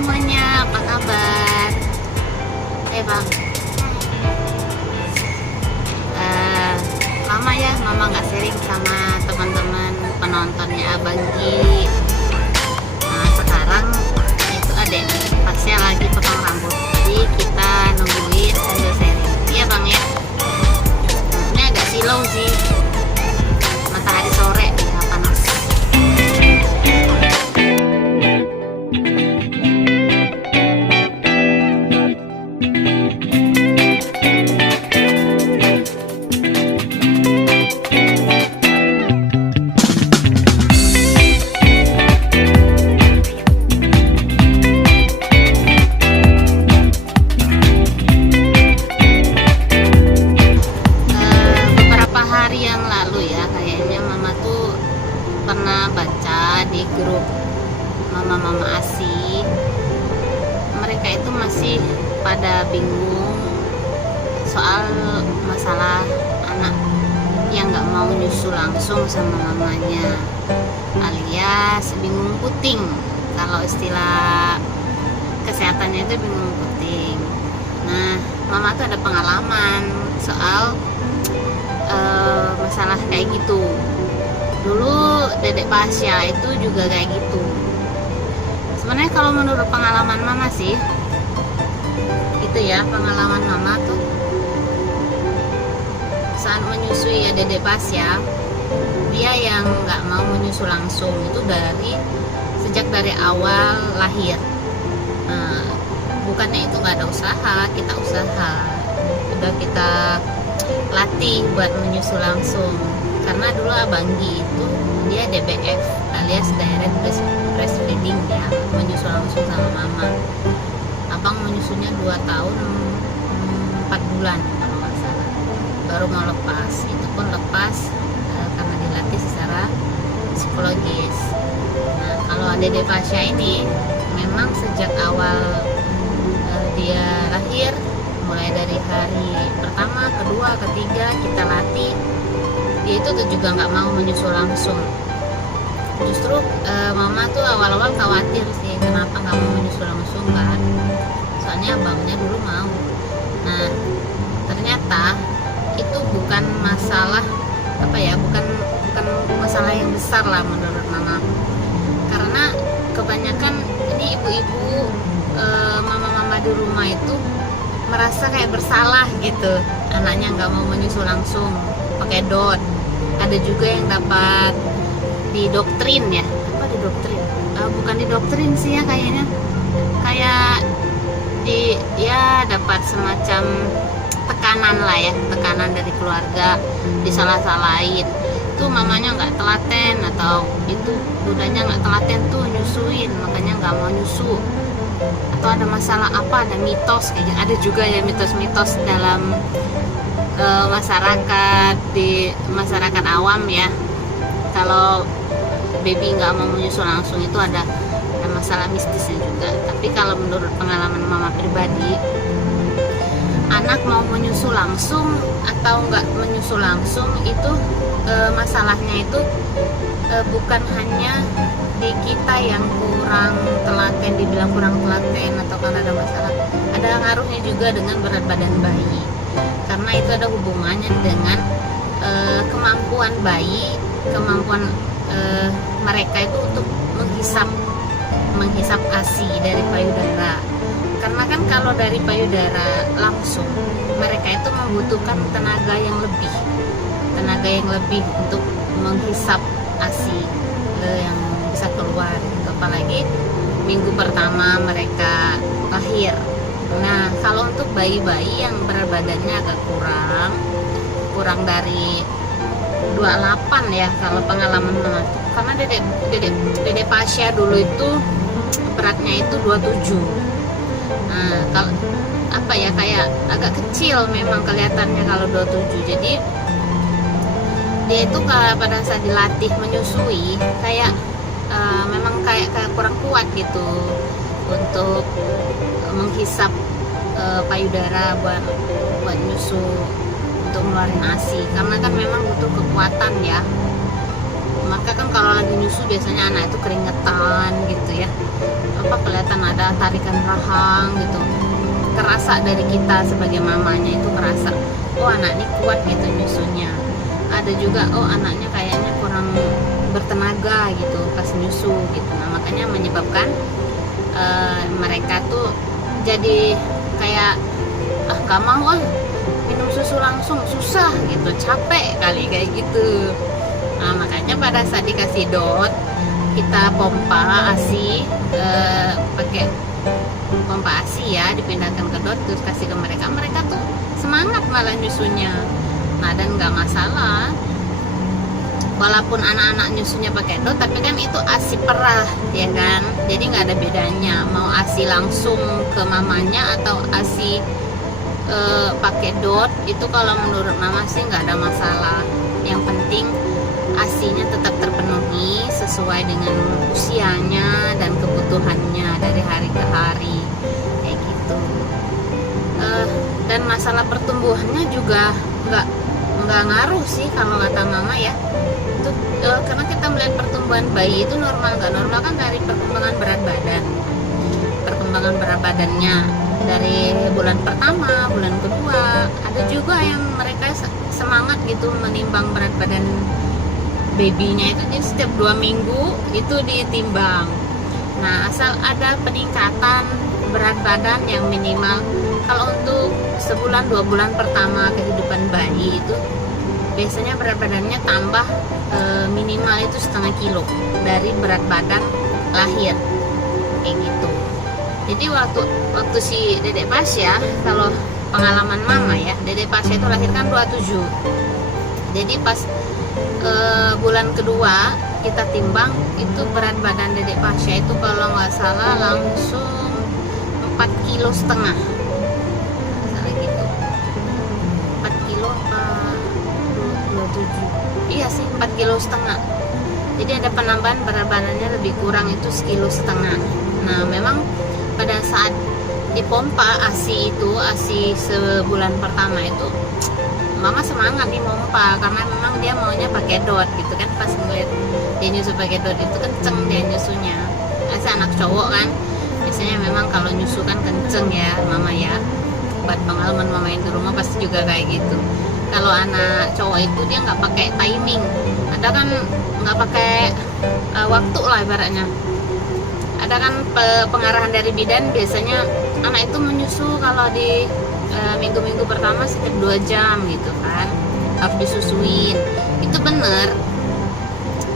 semuanya, apa kabar? Bang. Lama ya Mama nggak sharing sama teman-teman penontonnya Abang Gi. Nah, sekarang itu adek Tasya lagi potong rambut. Jadi kita nungguin sambil sharing. Iya Bang ya. Ini agak silau sih. Matahari sore ya panas. Pernah baca di grup mama-mama ASI, mereka itu masih pada bingung soal masalah anak yang nggak mau nyusu langsung sama mamanya, alias bingung puting. Kalau istilah kesehatannya itu bingung puting. Nah, mama tuh ada pengalaman soal masalah kayak gitu. Dulu dedek Pasya itu juga kayak gitu. Sebenarnya kalau menurut pengalaman mama sih, itu ya pengalaman mama tuh saat menyusui ya dedek Pasya, dia yang nggak mau menyusu langsung itu sejak dari awal lahir. Nah, bukannya itu nggak ada usaha, kita usaha, udah kita latih buat menyusu langsung. Karena dulu Abang Gi itu dia DBF alias direct breastfeeding ya, menyusu langsung sama mama. Abang menyusunya 2 tahun 4 bulan kalau nggak salah, baru mau lepas. Itu pun lepas karena dilatih secara psikologis. Nah, kalau Dede Pasya ini memang sejak awal dia lahir, mulai dari hari pertama, kedua, ketiga kita latih. Dia itu tuh juga nggak mau menyusu langsung. Justru mama tuh awal-awal khawatir sih kenapa nggak mau menyusu langsung kan, soalnya abangnya dulu mau. Nah, ternyata itu bukan masalah bukan masalah yang besar lah menurut mama, karena kebanyakan ini ibu-ibu mama-mama di rumah itu merasa kayak bersalah gitu, anaknya nggak mau menyusu langsung pakai DOT. Ada juga yang dapat didoktrin ya, didoktrin? Bukan didoktrin sih ya, kayaknya kayak dia dapat semacam tekanan lah ya, tekanan dari keluarga, disalah-salahin tuh mamanya nggak telaten, atau itu budanya nggak telaten tuh nyusuin, makanya nggak mau nyusu, atau ada masalah apa, ada mitos kayaknya. Ada juga ya mitos-mitos dalam di masyarakat awam ya, kalau baby nggak mau menyusu langsung itu ada masalah mistisnya juga. Tapi kalau menurut pengalaman mama pribadi, anak mau menyusu langsung atau nggak menyusu langsung itu masalahnya itu bukan hanya di kita yang kurang telaten, dibilang kurang telaten atau karena ada masalah, ada ngaruhnya juga dengan berat badan bayi. Karena itu ada hubungannya dengan kemampuan bayi, kemampuan mereka itu untuk menghisap ASI dari payudara. Karena kan kalau dari payudara langsung, mereka itu membutuhkan tenaga yang lebih untuk menghisap ASI yang bisa keluar. Apalagi minggu pertama mereka lahir. Nah, kalau untuk bayi-bayi yang berat badannya agak kurang dari 28 ya, kalau pengalaman mama, karena dede Pasya dulu itu beratnya itu 27. Nah, kalau kayak agak kecil memang kelihatannya kalau 27. Jadi dia itu kalau pada saat dilatih menyusui memang kayak kurang kuat gitu untuk menghisap payudara buat nyusu, untuk ngeluarin ASI, karena kan memang butuh kekuatan ya. Maka kan kalau lagi nyusu biasanya anak itu keringetan gitu ya, kelihatan ada ada tarikan rahang gitu, kerasa dari kita sebagai mamanya itu kerasa, oh anak ini kuat gitu nyusunya. Ada juga, oh anaknya kayaknya kurang bertenaga gitu pas nyusu gitu. Nah makanya menyebabkan mereka tuh jadi kayak gak mau minum susu langsung, susah gitu, capek kali kayak gitu. Nah makanya pada saat dikasih dot, kita pompa ASI, pakai pompa ASI ya, dipindahkan ke dot terus kasih ke mereka, mereka tuh semangat malah nyusunya. Nah dan nggak masalah walaupun anak-anak nyusunya pakai dot, tapi kan itu ASI perah ya kan, jadi nggak ada bedanya mau ASI langsung ke mamanya atau ASI pakai dot. Itu kalau menurut mama sih nggak ada masalah, yang penting ASINya tetap terpenuhi sesuai dengan usianya dan kebutuhannya dari hari ke hari kayak gitu. Dan masalah pertumbuhannya juga nggak ngaruh sih kalau kata mama ya. Itu karena kita melihat pertumbuhan bayi itu normal nggak normal kan dari perkembangan berat badan, perkembangan berat badannya dari bulan pertama, bulan kedua. Ada juga yang mereka semangat gitu menimbang berat badan babynya itu, jadi setiap 2 minggu itu ditimbang. Nah asal ada peningkatan berat badan yang minimal, kalau untuk sebulan 2 bulan pertama kehidupan bayi itu biasanya berat badannya tambah minimal itu setengah kilo dari berat badan lahir kayak gitu. Jadi waktu si Dedek Pasya, kalau pengalaman mama ya, Dedek Pasya itu lahir kan 27. Jadi pas bulan kedua kita timbang, itu berat badan Dedek Pasya itu kalau nggak salah langsung 4,5 kilo, salah gitu, 4 kilo apa 27, iya sih 4,5 kilo. Jadi ada penambahan berat badannya lebih kurang itu 1,5 kilo. Nah memang pada saat dipompa ASI itu, ASI sebulan pertama itu mama semangat nih pompa, karena memang dia maunya pakai dot gitu kan. Pas ngeliat dia nyusu pakai dot itu kenceng dia nyusunya. Asal anak cowok kan biasanya memang kalau nyusu kan kenceng ya mama ya. Buat pengalaman mama yang di rumah pasti juga kayak gitu. Kalau anak cowok itu dia nggak pakai timing, ada kan nggak pakai waktu lah ibaratnya. Ada kan pengarahan dari bidan, biasanya anak itu menyusu kalau di minggu-minggu pertama setiap 2 jam gitu kan harus disusuin, itu bener.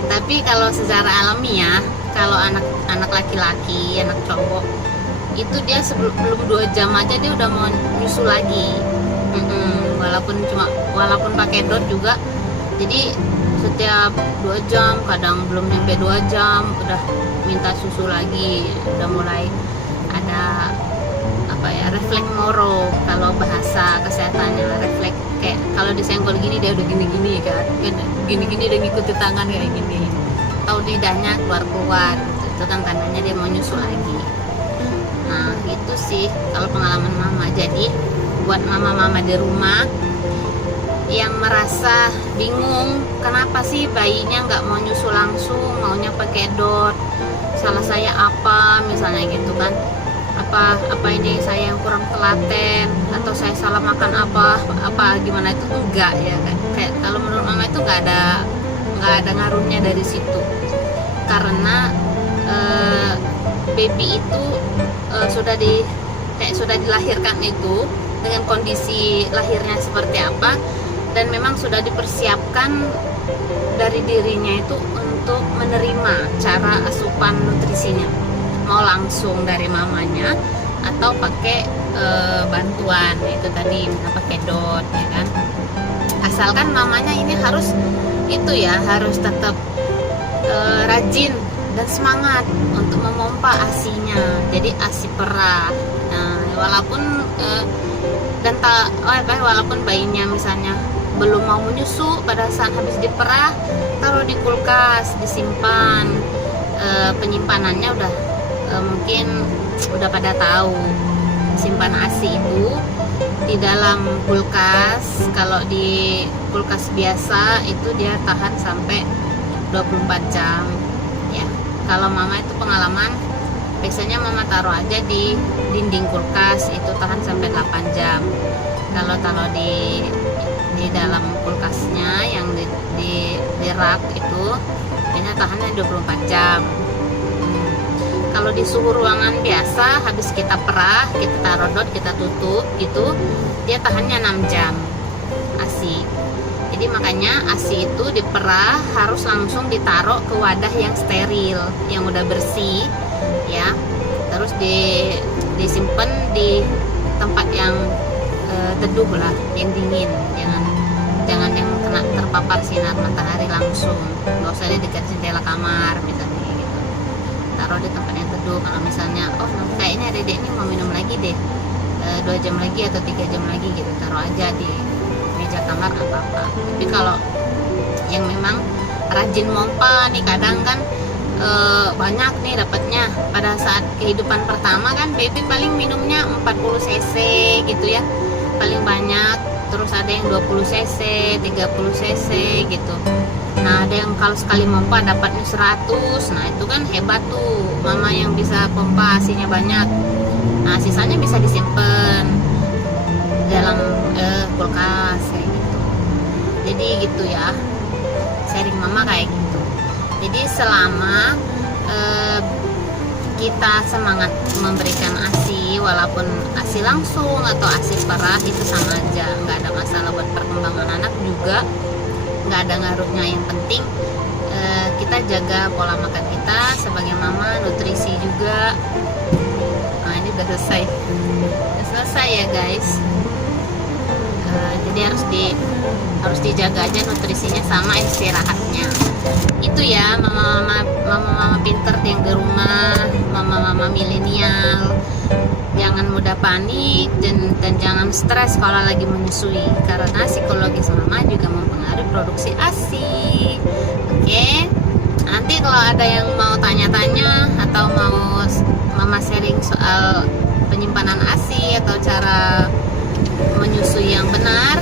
Tapi kalau secara alamiah, kalau anak laki-laki, anak cowok itu dia belum 2 jam aja dia udah mau nyusu lagi. Walaupun pakai dot juga, jadi setiap 2 jam, kadang belum sampai 2 jam udah minta susu lagi, udah mulai ada refleks moro, kalau bahasa kesehatannya refleks, kayak kalau disenggol gini dia udah gini-gini kan, gini-gini udah ngikuti tangan kayak gini, tahu lidahnya keluar-keluar, itu kan tandanya dia mau nyusu lagi. Nah itu sih kalau pengalaman mama. Jadi buat mama-mama di rumah yang merasa bingung kenapa sih bayinya nggak mau nyusu langsung, maunya pakai dot, salah saya apa misalnya gitu kan, apa ini saya yang kurang telaten atau saya salah makan apa gimana, itu enggak ya kan. Kayak kalau menurut mama itu nggak ada ngaruhnya dari situ, karena baby itu sudah dilahirkan itu dengan kondisi lahirnya seperti apa, dan memang sudah dipersiapkan dari dirinya itu untuk menerima cara asupan nutrisinya, mau langsung dari mamanya atau pakai bantuan itu tadi, pakai dot ya kan. Asalkan mamanya ini harus harus tetap rajin dan semangat untuk memompa ASINya, jadi ASI perah. Nah walaupun walaupun bayinya misalnya belum mau menyusu pada saat habis diperah, taruh di kulkas, disimpan. Penyimpanannya mungkin udah pada tahu, simpan ASI itu di dalam kulkas. Kalau di kulkas biasa itu dia tahan sampai 24 jam ya. Kalau mama itu pengalaman biasanya mama taruh aja di dinding kulkas, itu tahan sampai 8 jam. Kalau taruh di dalam kulkasnya yang di rak itu biasanya tahannya 24 jam. Kalau di suhu ruangan biasa, habis kita perah, kita taruh dot, kita tutup gitu, dia tahannya 6 jam ASI. Jadi makanya ASI itu diperah harus langsung ditaruh ke wadah yang steril, yang udah bersih ya. Terus disimpan di tempat yang teduh lah, yang dingin, jangan yang kena terpapar sinar matahari langsung. Nggak usah di dekat jendela kamar misalnya gitu. Taruh di tempat yang teduh. Kalau misalnya kayaknya dedek ini mau minum lagi deh, 2 jam lagi atau 3 jam lagi gitu, taruh aja di meja kamar, nggak apa-apa. Tapi kalau yang memang rajin mompa nih, kadang kan banyak nih dapatnya pada saat kehidupan pertama kan, baby paling minumnya 40 cc gitu ya, paling banyak. Terus ada yang 20 cc, 30 cc gitu. Nah ada yang kalau sekali pompa dapatnya 100. Nah itu kan hebat tuh mama yang bisa pompa ASINya banyak. Nah sisanya bisa disimpan dalam kulkas kayak gitu. Jadi gitu ya, sharing mama kayak gitu. Jadi selama kita semangat memberikan ASI, walaupun ASI langsung atau ASI perah, itu sama aja, nggak ada masalah buat perkembangan anak juga, nggak ada ngaruhnya. Yang penting kita jaga pola makan kita sebagai mama, nutrisi juga. Nah ini udah selesai ya guys. Jadi harus dijaga aja nutrisinya sama istirahatnya. Itu ya mama pinter yang di rumah, mama milenial. Jangan mudah panik dan jangan stres kalau lagi menyusui, karena psikologis mama juga mempengaruhi produksi ASI. Oke? Nanti kalau ada yang mau tanya-tanya atau mau mama sharing soal penyimpanan ASI atau cara menyusui yang benar,